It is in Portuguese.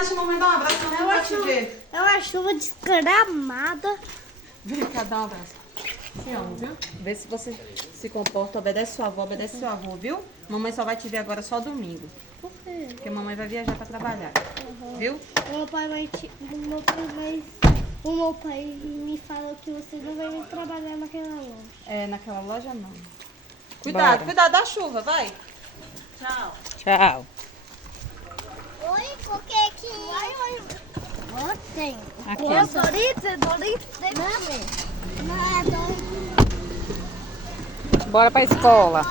deixa a mamãe dar um abraço, a mamãe vai te ver. É uma chuva desgramada. Vem cá, dá um abraço. Te amo, viu? Vê se você se comporta, obedece sua avó, obedece seu avô, viu? Mamãe só vai te ver agora só domingo. Por quê? Porque a mamãe vai viajar pra trabalhar. Viu? O meu pai me falou que você não vai trabalhar naquela loja. É, naquela loja não. Cuidado, cuidado da chuva, vai. Tchau. Tchau. Oi, coquequinho. Oi. Tem. Aqui. Não, Bora pra escola.